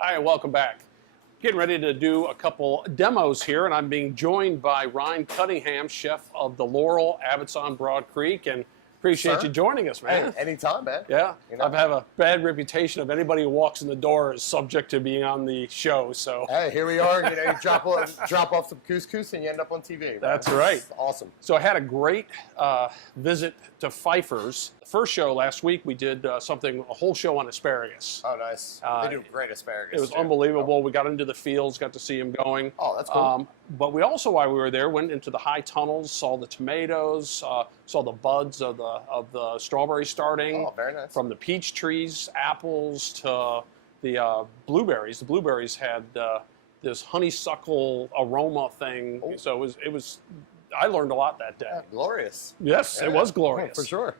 Hi, welcome back. Getting ready to do a couple demos here, and I'm being joined by Ryan Cunningham, chef of the Laurel, Abbott's on Broad Creek, and appreciate you joining us, man. Hey, anytime, man. Yeah, I've had a bad reputation of anybody who walks in the door is subject to being on the show, so. Hey, here we are. You drop off some couscous and you end up on TV. Man. That's right. It's awesome. So I had a great visit to Fifer's. The first show last week, we did a whole show on asparagus. Oh, nice. They do great asparagus. It was unbelievable. We got into the fields, got to see them going. Oh, that's cool. But we also, while we were there, went into the high tunnels, saw the tomatoes, saw the buds of the strawberries starting. Oh, very nice. From the peach trees, apples, to the blueberries. The blueberries had this honeysuckle aroma thing. Oh. So it was. I learned a lot that day. Yeah, glorious. Yes, it was glorious. Oh, for sure.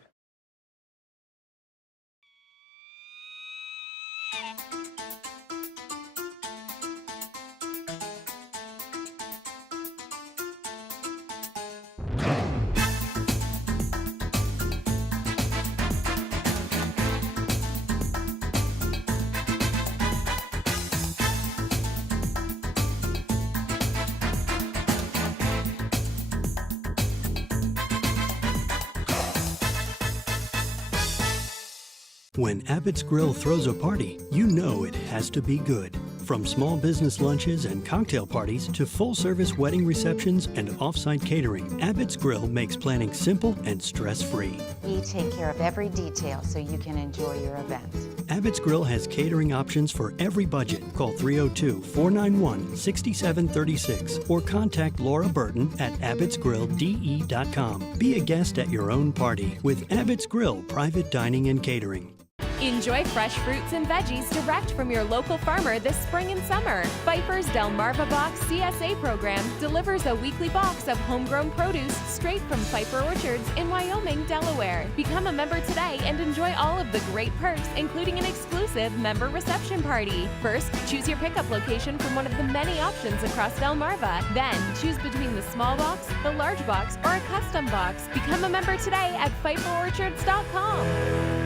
When Abbott's Grill throws a party, you know it has to be good. From small business lunches and cocktail parties to full-service wedding receptions and off-site catering, Abbott's Grill makes planning simple and stress-free. We take care of every detail so you can enjoy your event. Abbott's Grill has catering options for every budget. Call 302-491-6736 or contact Laura Burton at abbotsgrilldE.com. Be a guest at your own party with Abbott's Grill Private Dining and Catering. Enjoy fresh fruits and veggies direct from your local farmer this spring and summer. Fifer's Delmarva Box CSA program delivers a weekly box of homegrown produce straight from Fifer Orchards in Wyoming, Delaware. Become a member today and enjoy all of the great perks, including an exclusive member reception party. First, choose your pickup location from one of the many options across Delmarva. Then, choose between the small box, the large box, or a custom box. Become a member today at fiferorchards.com.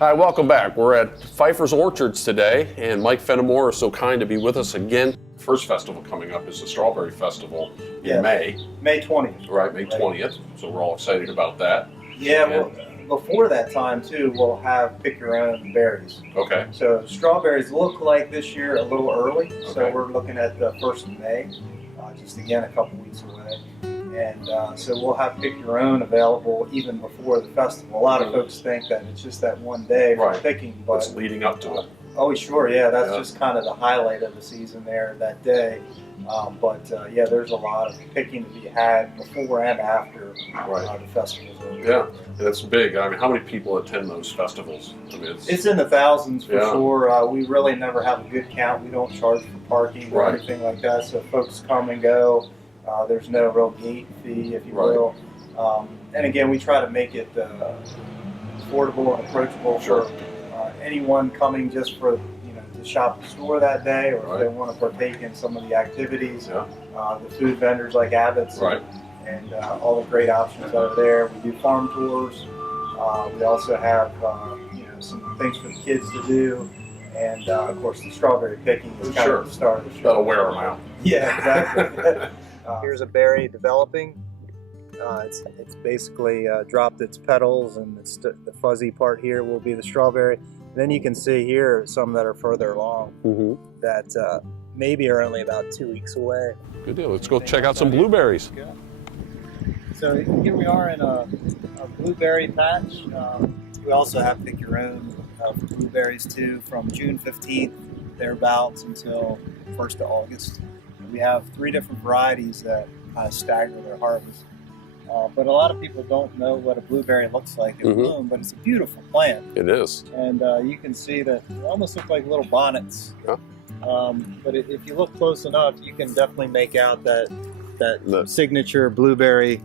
Hi, welcome back. We're at Fifer's Orchards today, and Mike Fenimore is so kind to be with us again. First festival coming up is the Strawberry Festival in May. May 20th. Right, May 20th. So we're all excited about that. Yeah, well, before that time, too, we'll have pick your own berries. Okay. So strawberries look like this year a little early. So we're looking at the 1st of May, just again a couple weeks away. And so we'll have pick your own available even before the festival. A lot of folks think that it's just that one day for picking, but it's leading up to it. Oh, sure, yeah. That's just kind of the highlight of the season there that day. Yeah, there's a lot of picking to be had before and after the festivals are over. Yeah, that's big. I mean, how many people attend those festivals? I mean, it's in the thousands for sure. We really never have a good count. We don't charge for parking or anything like that, so folks come and go. There's no real gate fee, if you will. And again, we try to make it affordable and approachable for anyone coming just for to shop the store that day, or if they want to partake in some of the activities. The food vendors like Abbott's and all the great options that are there. We do farm tours. We also have some things for the kids to do. And of course, the strawberry picking is kind of the start of the show. That'll wear them out. Yeah, exactly. Here's a berry developing. It's basically dropped its petals, and the fuzzy part here will be the strawberry. And then you can see here some that are further along that maybe are only about 2 weeks away. Good deal. Let's go check out some blueberries. So here we are in a blueberry patch. We also have pick your own blueberries too, from June 15th thereabouts until 1st of August. We have 3 different varieties that kind of stagger their harvest. But a lot of people don't know what a blueberry looks like in bloom, but it's a beautiful plant. It is. And you can see that they almost look like little bonnets. Yeah. But if you look close enough, you can definitely make out that signature blueberry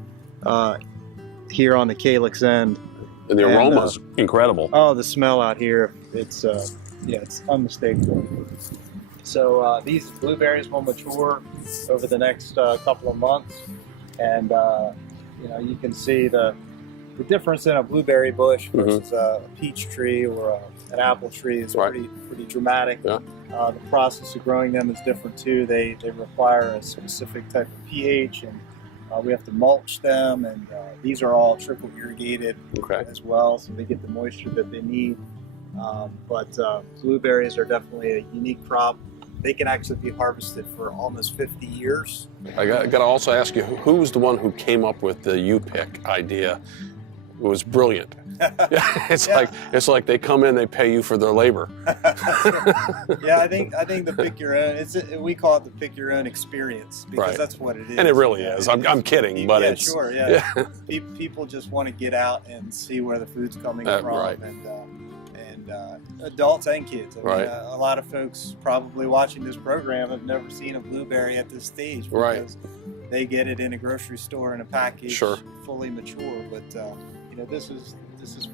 here on the calyx end. And the aroma is incredible. Oh, the smell out here, it's unmistakable. So these blueberries will mature over the next couple of months, and you can see the the difference in a blueberry bush versus a peach tree or an apple tree is pretty dramatic. Yeah. The process of growing them is different too. They require a specific type of pH, and we have to mulch them, and these are all trickle irrigated as well, so they get the moisture that they need. But blueberries are definitely a unique crop. They can actually be harvested for almost 50 years. I got to also ask you, who was the one who came up with the U-pick idea? It was brilliant. It's like they come in, they pay you for their labor. Yeah, I think the pick your own. We call it the pick your own experience because that's what it is. And it really is. I'm kidding, but it's sure. Yeah. People just want to get out and see where the food's coming from, and adults and kids. I mean, a lot of folks probably watching this program have never seen a blueberry at this stage because they get it in a grocery store in a package, fully mature. But you know, this is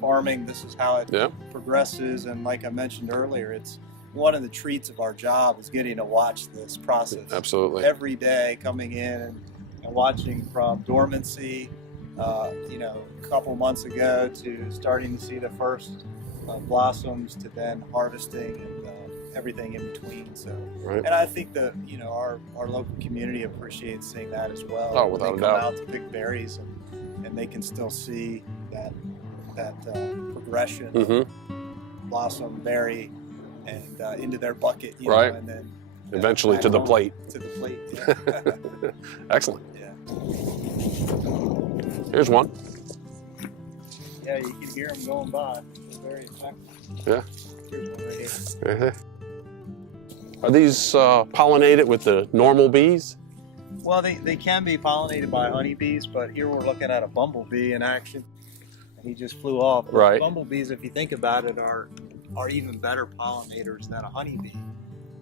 farming. This is how it progresses. And like I mentioned earlier, it's one of the treats of our job is getting to watch this process. Absolutely. Every day, coming in and watching from dormancy, you know, a couple months ago to starting to see the first blossoms to then harvesting and everything in between. So, and I think that, you know, our local community appreciates seeing that as well. Oh, without a doubt. They come out to pick berries and they can still see that progression, blossom, berry, and into their bucket, you know, and then eventually to the plate. To the plate. Yeah. Excellent. Yeah. Here's one. Yeah, you can hear them going by. They're very effective. Yeah. Here's one right here. Are these pollinated with the normal bees? Well, they can be pollinated by honeybees, but here we're looking at a bumblebee in action. He just flew off. Right. Bumblebees, if you think about it, are even better pollinators than a honeybee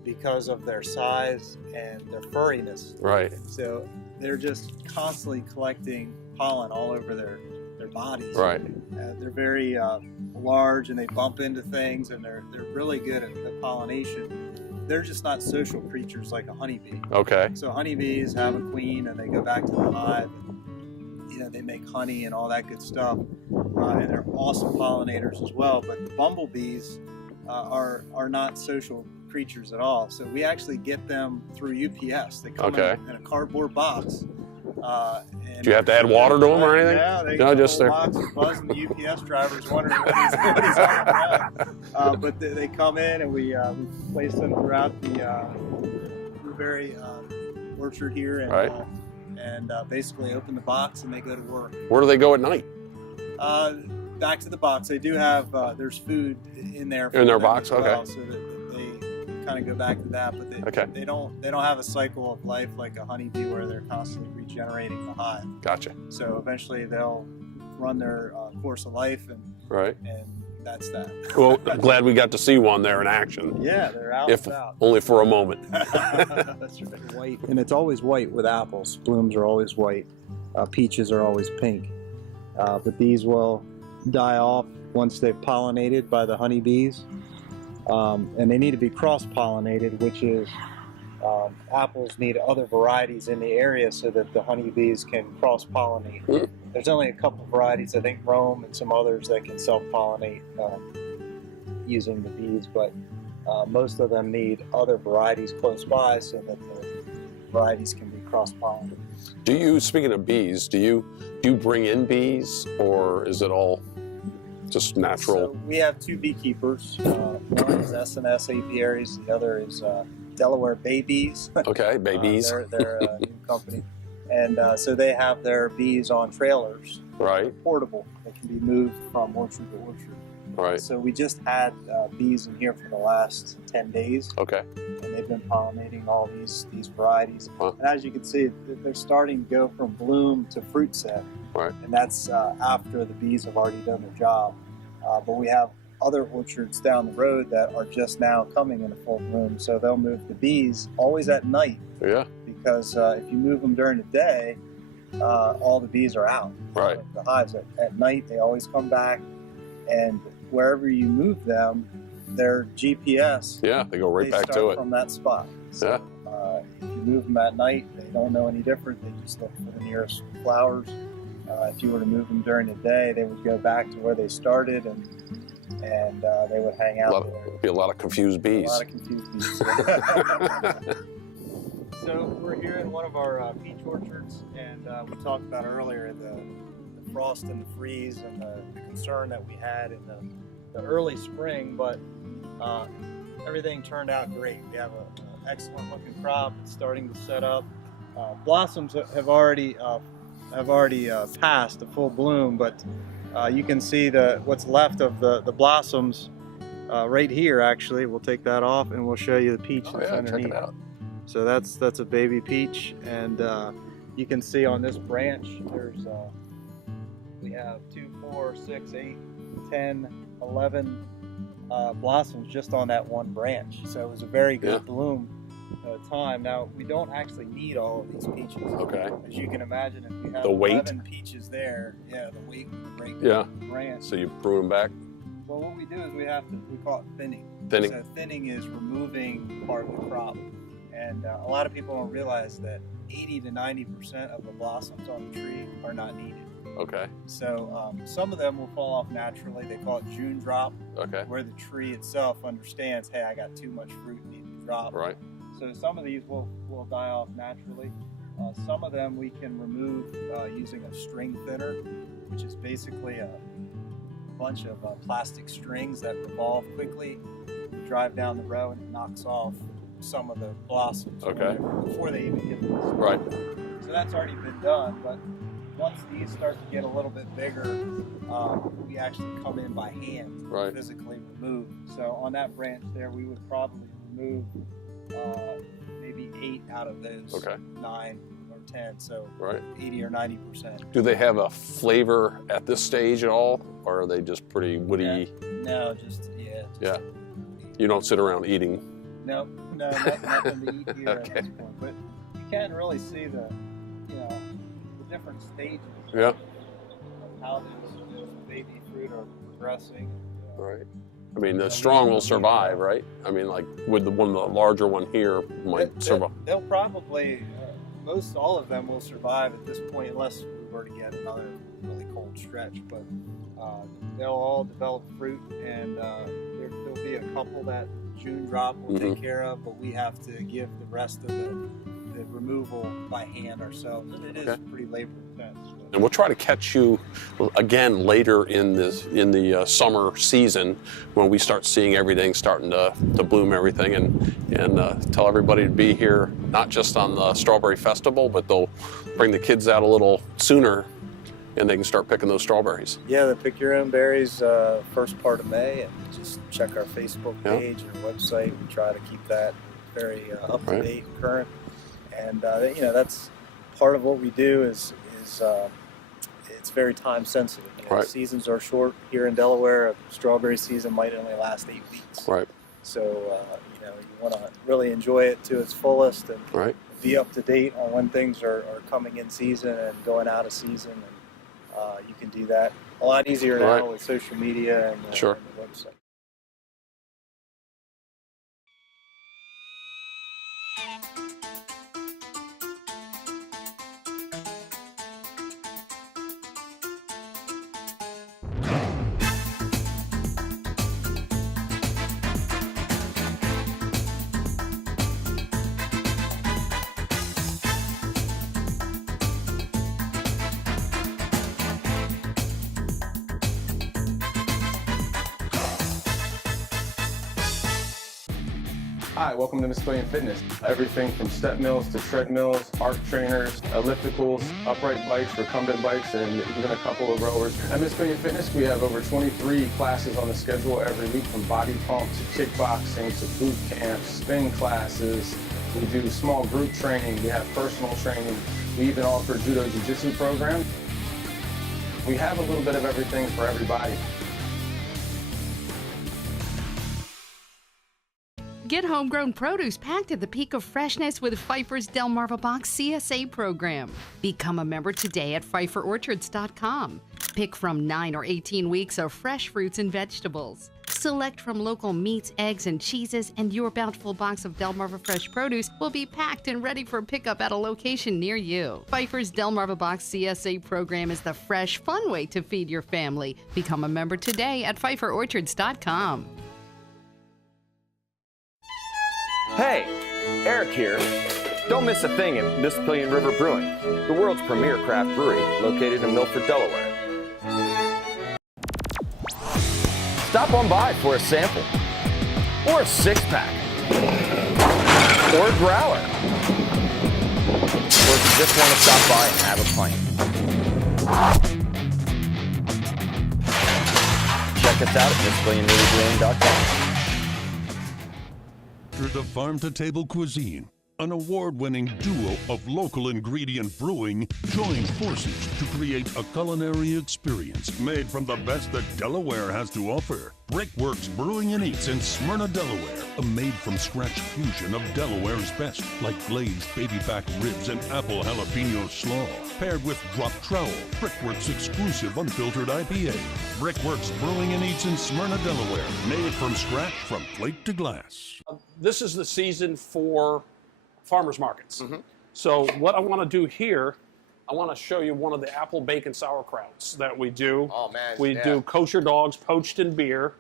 because of their size and their furriness. Right. So they're just constantly collecting pollen all over their bodies. Right. They're very large and they bump into things, and they're really good at the pollination. They're just not social creatures like a honeybee. Okay. So honeybees have a queen and they go back to the hive. You know, they make honey and all that good stuff, and they're awesome pollinators as well. But the bumblebees are not social creatures at all. So we actually get them through UPS. They come in a cardboard box. Do you have to add water to them or anything? Yeah, they just there. box of buzz, and the UPS driver's wondering what he's on. But they come in and we place them throughout the blueberry orchard here, and basically open the box and they go to work. Where do they go at night? Back to the box. They do have there's food in there. In their box, so that they kind of go back to that, but they don't have a cycle of life like a honeybee where they're constantly regenerating the hive. Gotcha. So eventually they'll run their course of life, and that's that. Well, I'm glad we got to see one there in action. Yeah, they're out. If only for a moment. That's right. White, and it's always white with apples. Blooms are always white. Peaches are always pink. But these will die off once they've pollinated by the honeybees. And they need to be cross-pollinated, which is apples need other varieties in the area so that the honeybees can cross-pollinate. There's only a couple varieties, I think Rome and some others, that can self-pollinate using the bees, but most of them need other varieties close by so that the varieties can be cross-pollinated. Do you, speaking of bees, do you bring in bees, or is it all just natural? So we have two beekeepers. One is S&S apiaries. The other is Delaware Bay Bees. Okay, Bay Bees. They're a new company. And so they have their bees on trailers. Right. Portable. They can be moved from orchard to orchard. Right. So we just had bees in here for the last 10 days. Okay. And they've been pollinating all these varieties. Huh. And as you can see, they're starting to go from bloom to fruit set. Right. And that's after the bees have already done their job. But we have other orchards down the road that are just now coming into full bloom. So they'll move the bees always at night. Yeah. Because if you move them during the day, all the bees are out. Right. The hives at night, they always come back. And wherever you move them, their GPS. Yeah, they go right back to start it. from that spot. So, if you move them at night, they don't know any different. They just look for the nearest flowers If you were to move them during the day, they would go back to where they started, and they would hang out there. Be a lot of confused bees. A lot of confused bees. So we're here in one of our peach orchards, and we talked about earlier the frost and the freeze and the concern that we had in the early spring, but everything turned out great. We have an excellent looking crop. It's starting to set up. Blossoms have already passed the full bloom, but you can see what's left of the blossoms right here. Actually, we'll take that off and we'll show you the peach that's underneath. Check it out. So that's a baby peach, and you can see on this branch we have 2, 4, 6, 8, 10, 11 blossoms just on that one branch. So it was a very good bloom time. Now we don't actually need all of these peaches. Okay. As you can imagine, if you have The weight? 11 peaches there, the weight would break the branch. So you prune them back? Well, what we do is we call it thinning. Thinning. So thinning is removing part of the crop. And a lot of people don't realize that 80 to 90% of the blossoms on the tree are not needed. Okay. So some of them will fall off naturally. They call it June drop, where the tree itself understands, hey, I got too much fruit, need to drop. Right. So some of these will die off naturally. Some of them we can remove using a string thinner, which is basically a bunch of plastic strings that revolve quickly. You drive down the row and it knocks off some of the blossoms before they even get to the stem. Right. So that's already been done, but once these start to get a little bit bigger, we actually come in by hand to physically remove. So on that branch there, we would probably remove maybe 8 out of those 9 or 10, so 80 or 90%. Do they have a flavor at this stage at all, or are they just pretty woody? No, You don't sit around eating? No, nothing to eat here at this point. But you can really see the different stages of how those baby fruit are progressing. Right. I mean, the strong will survive, right? I mean, like with the larger one here might survive. They'll probably, most all of them will survive at this point, unless we were to get another really cold stretch. But they'll all develop fruit, and there'll be a couple that June drop will take care of, but we have to give the rest of the removal by hand ourselves, and it is pretty labor intense. And we'll try to catch you again later in the summer season when we start seeing everything starting to bloom, everything, and tell everybody to be here, not just on the Strawberry Festival, but they'll bring the kids out a little sooner and they can start picking those strawberries. Yeah, the Pick Your Own Berries first part of May, and just check our Facebook page and our website. We try to keep that very up to date and current. And that's part of what we do is it's very time sensitive. Seasons are short here in Delaware. A strawberry season might only last 8 weeks. Right. So you want to really enjoy it to its fullest and be up to date on when things are coming in season and going out of season. And you can do that a lot easier now with social media and the website. Hi, welcome to Miss Million Fitness. Everything from step mills to treadmills, arc trainers, ellipticals, upright bikes, recumbent bikes, and even a couple of rowers. At Miss Million Fitness, we have over 23 classes on the schedule every week, from body pump to kickboxing to boot camps, spin classes. We do small group training. We have personal training. We even offer judo jiu-jitsu program. We have a little bit of everything for everybody. Get homegrown produce packed at the peak of freshness with Fifer's Delmarva Box CSA program. Become a member today at fiferorchards.com. Pick from 9 or 18 weeks of fresh fruits and vegetables. Select from local meats, eggs, and cheeses, and your bountiful box of Delmarva Fresh produce will be packed and ready for pickup at a location near you. Fifer's Delmarva Box CSA program is the fresh, fun way to feed your family. Become a member today at fiferorchards.com. Hey, Eric here. Don't miss a thing at Mississippian River Brewing, the world's premier craft brewery located in Milford, Delaware. Stop on by for a sample, or a six-pack, or a growler, or if you just want to stop by and have a pint. Check us out at MississippianRiverBrewing.com. The farm-to-table cuisine, an award-winning duo of local ingredient brewing, joins forces to create a culinary experience made from the best that Delaware has to offer. Brickworks Brewing and Eats in Smyrna, Delaware, a made-from-scratch fusion of Delaware's best, like glazed baby back ribs and apple jalapeno slaw, paired with drop trowel, Brickworks exclusive unfiltered IPA. Brickworks Brewing and Eats in Smyrna, Delaware, made from scratch from plate to glass. This is the season for farmers markets. So what I want to do here, I want to show you one of the apple bacon sauerkrauts that we do. Oh man, we do kosher dogs poached in beer.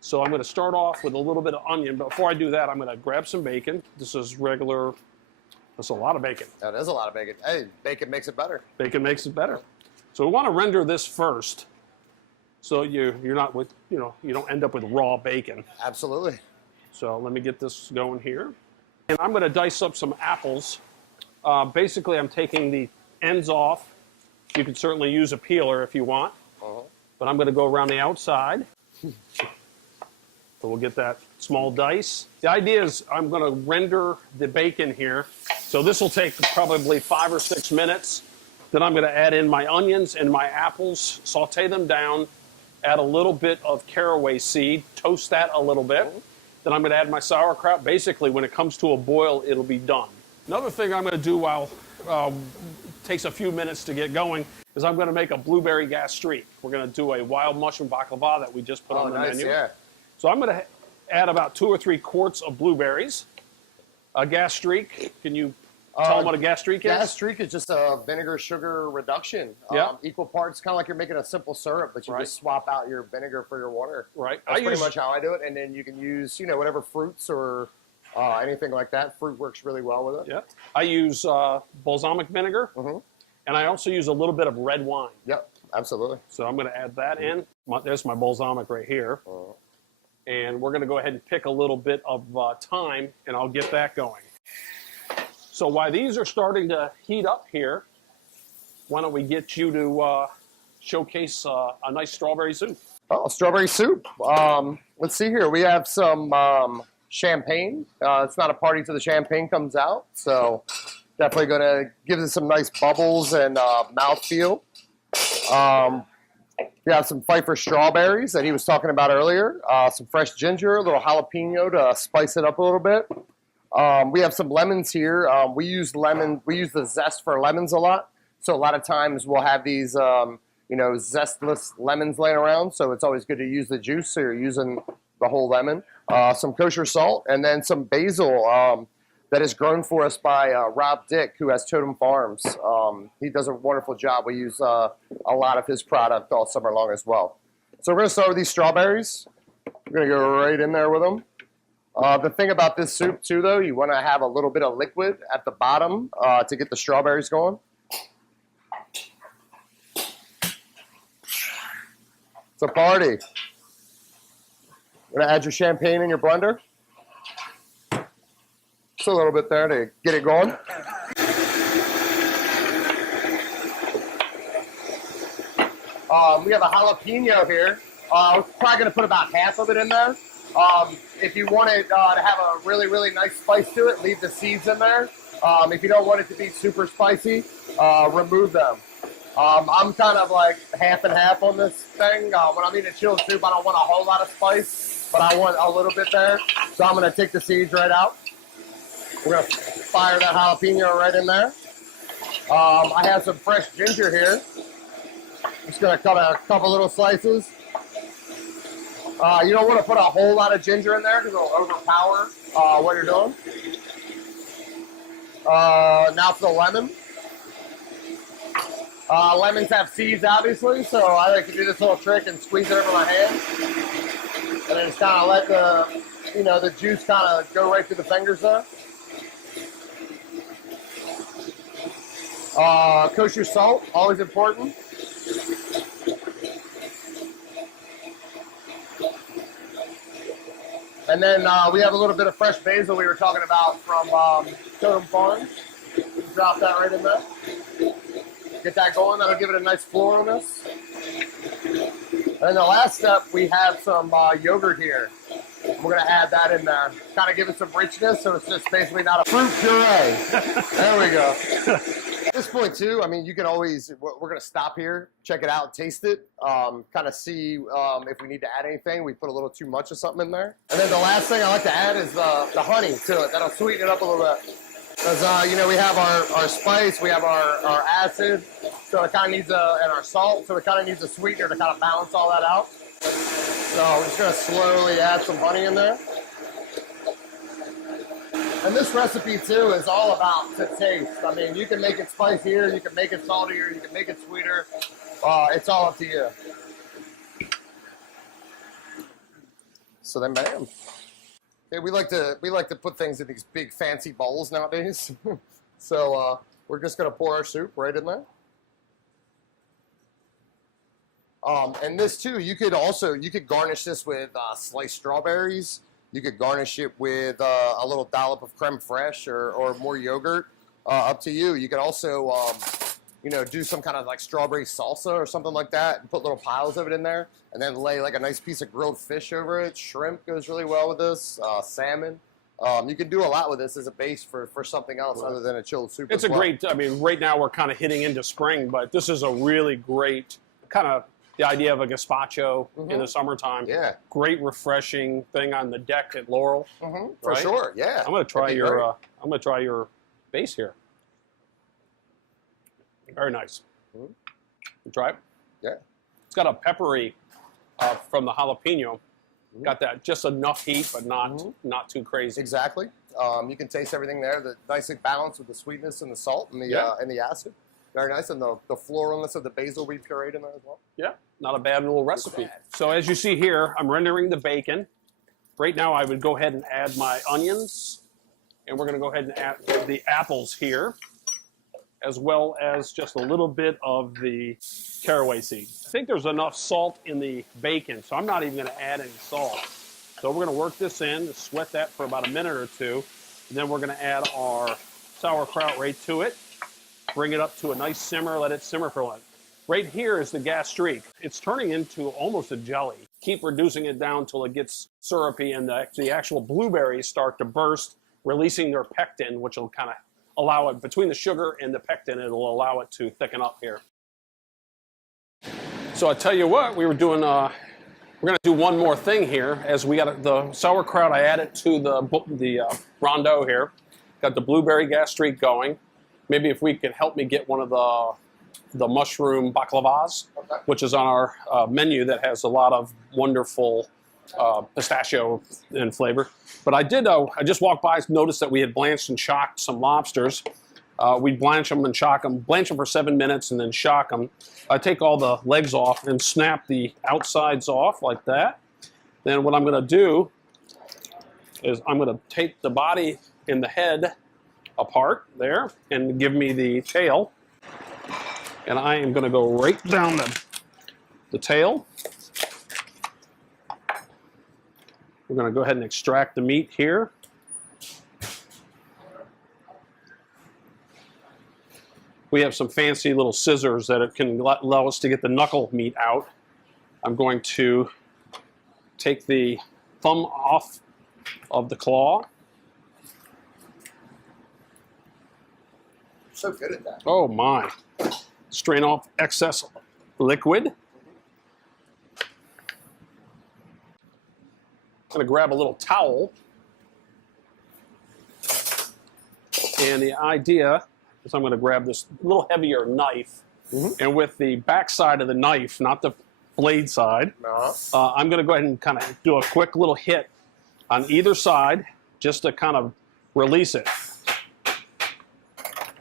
So I'm going to start off with a little bit of onion. But before I do that, I'm going to grab some bacon. This is regular. That's a lot of bacon. That is a lot of bacon. Hey, bacon makes it better. Bacon makes it better. So we want to render this first, so you're not with you don't end up with raw bacon. Absolutely. So let me get this going here. And I'm going to dice up some apples. Basically, I'm taking the ends off. You can certainly use a peeler if you want. But I'm going to go around the outside. So we'll get that small dice. The idea is I'm going to render the bacon here. So this will take probably 5 or 6 minutes. Then I'm going to add in my onions and my apples, saute them down, add a little bit of caraway seed, toast that a little bit. Then I'm going to add my sauerkraut. Basically, when it comes to a boil, it'll be done. Another thing I'm going to do while it takes a few minutes to get going is I'm going to make a blueberry gastrique. We're going to do a wild mushroom baklava that we just put on the menu. Yeah. So I'm going to add about 2 or 3 quarts of blueberries. A gastrique, can you tell them what a gastrique is? Gastrique is just a vinegar sugar reduction. Equal parts, kind of like you're making a simple syrup, but you just swap out your vinegar for your water. Right. That's pretty much how I do it. And then you can use, whatever fruits or anything like that. Fruit works really well with it. Yeah. I use balsamic vinegar, and I also use a little bit of red wine. Yep, absolutely. So I'm going to add that in. There's my balsamic right here. And we're going to go ahead and pick a little bit of thyme, and I'll get that going. So while these are starting to heat up here, why don't we get you to showcase a nice strawberry soup? Oh, strawberry soup. Let's see here. We have some champagne. It's not a party till the champagne comes out, so definitely going to give it some nice bubbles and mouthfeel. We have some Fifer strawberries that he was talking about earlier, some fresh ginger, a little jalapeno to spice it up a little bit. We have some lemons here. We use the zest for lemons a lot. So a lot of times we'll have these, zestless lemons laying around. So it's always good to use the juice. So you're using the whole lemon. Some kosher salt, and then some basil that is grown for us by Rob Dick, who has Totem Farms. He does a wonderful job. We use a lot of his product all summer long as well. So we're going to start with these strawberries. We're going to go right in there with them. The thing about this soup, too, though, you want to have a little bit of liquid at the bottom to get the strawberries going. It's a party. You're going to add your champagne in your blender. Just a little bit there to get it going. We have a jalapeno here. We're probably going to put about half of it in there. If you want it to have a really, really nice spice to it, leave the seeds in there. If you don't want it to be super spicy, remove them. I'm kind of like half and half on this thing. When I'm eating chilled soup, I don't want a whole lot of spice, but I want a little bit there. So I'm going to take the seeds right out. We're going to fire that jalapeno right in there. I have some fresh ginger here. Just going to cut a couple little slices. You don't want to put a whole lot of ginger in there because it'll overpower what you're doing. Now for the lemon. Lemons have seeds, obviously, so I like to do this little trick and squeeze it over my hand. And then just kind of let the juice kind of go right through the fingers there. Kosher salt, always important. And then we have a little bit of fresh basil we were talking about from Totem Farms. Drop that right in there. Get that going, that'll give it a nice floralness. And then the last step, we have some yogurt here. We're gonna add that in there. Kind of give it some richness, so it's just basically not a fruit puree. There we go. At this point too, I mean, you can always, we're gonna stop here, check it out, taste it, kind of see if we need to add anything. We put a little too much of something in there. And then the last thing I like to add is the honey to it. That'll sweeten it up a little bit. Because, we have our spice, we have our acid, so it kind of needs and our salt, so it kind of needs a sweetener to kind of balance all that out. So we're just going to slowly add some honey in there. And this recipe, too, is all about the taste. I mean, you can make it spicier, you can make it saltier, you can make it sweeter. It's all up to you. So then, bam. Okay, we like to put things in these big fancy bowls nowadays. So we're just gonna pour our soup right in there. And this too, you could garnish this with sliced strawberries. You could garnish it with a little dollop of creme fraiche or more yogurt. Up to you. You could also do some kind of like strawberry salsa or something like that and put little piles of it in there and then lay like a nice piece of grilled fish over it. Shrimp goes really well with this, salmon. You can do a lot with this as a base for something else other than a chilled soup. It's great, I mean, right now we're kind of hitting into spring, but this is a really great kind of the idea of a gazpacho in the summertime. Yeah. Great refreshing thing on the deck at Laurel. For sure, yeah. I'm gonna try your base here. Very nice. You try it? Yeah. It's got a peppery from the jalapeno. Got that just enough heat, but not too crazy. Exactly. You can taste everything there. The nicely balanced with the sweetness and the salt and the acid. Very nice, and the floralness of the basil we pureed in there as well. Yeah, not a bad little recipe. So as you see here, I'm rendering the bacon. Right now, I would go ahead and add my onions, and we're going to go ahead and add the apples here, as well as just a little bit of the caraway seed. I think there's enough salt in the bacon, so I'm not even going to add any salt. So we're going to work this in, sweat that for about a minute or two, and then we're going to add our sauerkraut right to it, bring it up to a nice simmer, let it simmer for a minute. Right here is the gastrique. It's turning into almost a jelly. Keep reducing it down till it gets syrupy and the actual blueberries start to burst, releasing their pectin, which will kind of allow it, between the sugar and the pectin, it'll allow it to thicken up here. So I tell you what, we're gonna do one more thing here. As we got the sauerkraut, I added to the rondeau here. Got the blueberry gastrique going. Maybe if we could help me get one of the mushroom baklavas, which is on our menu that has a lot of wonderful pistachio in flavor. But I just walked by, noticed that we had blanched and shocked some lobsters. We blanch them and shock them, blanch them for 7 minutes and then shock them. I take all the legs off and snap the outsides off like that. Then what I'm gonna do is I'm gonna take the body and the head apart there and give me the tail. And I am gonna go right down the tail. We're going to go ahead and extract the meat here. We have some fancy little scissors that can allow us to get the knuckle meat out. I'm going to take the thumb off of the claw. So good at that. Oh my. Strain off excess liquid. I'm going to grab a little towel, and the idea is I'm going to grab this little heavier knife, and with the back side of the knife, not the blade side. I'm going to go ahead and kind of do a quick little hit on either side just to kind of release it.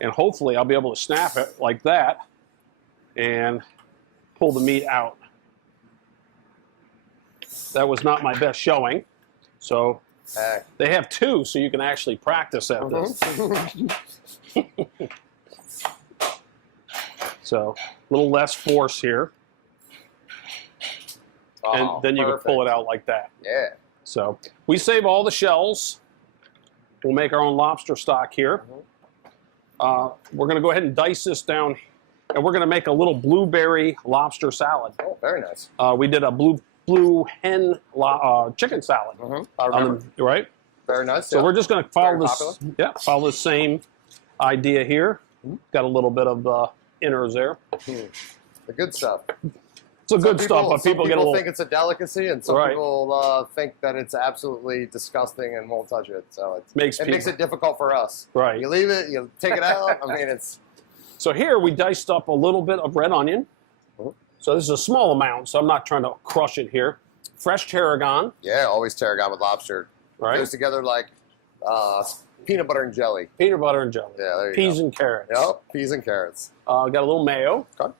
And hopefully I'll be able to snap it like that and pull the meat out. That was not my best showing. So they have two, so you can actually practice at this. So a little less force here. And then you can pull it out like that. Yeah. So we save all the shells. We'll make our own lobster stock here. We're going to go ahead and dice this down, and we're going to make a little blueberry lobster salad. Oh, very nice. We did a blue hen chicken salad. I remember. Right? Very nice. So we're just going to follow Very this. Yeah, follow the same idea here. Got a little bit of innards there. The good stuff. It's a good stuff, but people get a little. think it's a delicacy, and some people think that it's absolutely disgusting and won't touch it. So it makes it difficult for us. Right. You leave it, you take it out. I mean, it's. So here we diced up a little bit of red onion. So this is a small amount, so I'm not trying to crush it here. Fresh tarragon. Yeah, always tarragon with lobster. Right. Goes together like peanut butter and jelly. Peanut butter and jelly. Yeah, there you Peas go. and carrots. Yep, peas and carrots. Got a little mayo. Okay.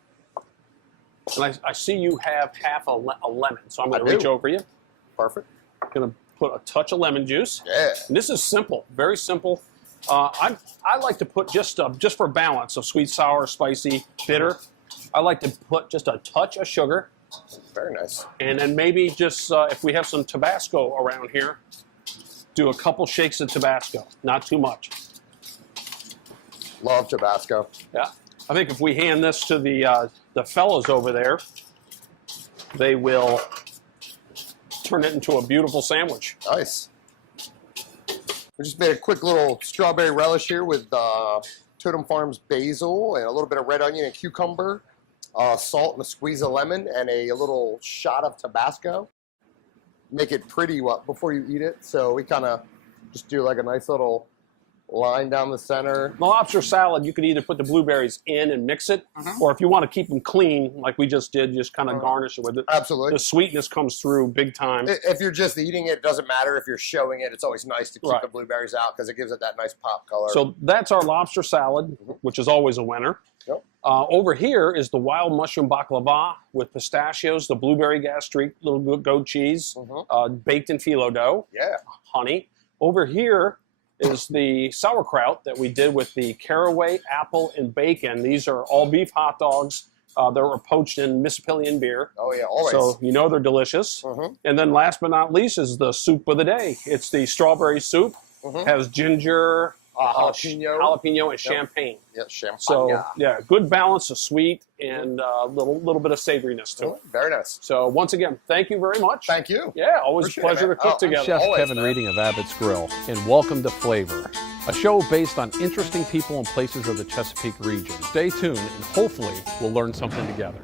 And I see you have half a lemon, so I'm going to reach over you. Perfect. I'm going to put a touch of lemon juice. Yeah. And this is simple, very simple. I like to put just for balance of sweet, sour, spicy, bitter. I like to put just a touch of sugar. Very nice. And then maybe just if we have some Tabasco around here, do a couple shakes of Tabasco, not too much. Love Tabasco. Yeah. I think if we hand this to the fellows over there, they will turn it into a beautiful sandwich. Nice. We just made a quick little strawberry relish here with Totem Farms basil and a little bit of red onion and cucumber, salt and a squeeze of lemon, and a little shot of Tabasco. Make it pretty before you eat it. So we kind of just do like a nice little line down the center. The lobster salad, you could either put the blueberries in and mix it, or if you want to keep them clean, like we just did, just kind of garnish it with it. Absolutely. The sweetness comes through big time. If you're just eating it, it doesn't matter. If you're showing it, it's always nice to keep the blueberries out because it gives it that nice pop color. So that's our lobster salad, which is always a winner. Yep. Over here is the wild mushroom baklava with pistachios, the blueberry gastrique, little goat cheese, baked in phyllo dough, honey. Over here is the sauerkraut that we did with the caraway, apple, and bacon. These are all beef hot dogs. They were poached in Mississippian beer. Oh, yeah, always. So you know they're delicious. And then last but not least is the soup of the day. It's the strawberry soup. Has ginger, jalapeno, and champagne. Yeah, champagne. So, yeah, good balance of sweet and a little bit of savoriness to it. Very nice. So, once again, thank you very much. Thank you. Yeah, always a pleasure to cook together. Chef Kevin Reading of Abbott's Grill, and welcome to Flavor, a show based on interesting people and places of the Chesapeake region. Stay tuned, and hopefully we'll learn something together.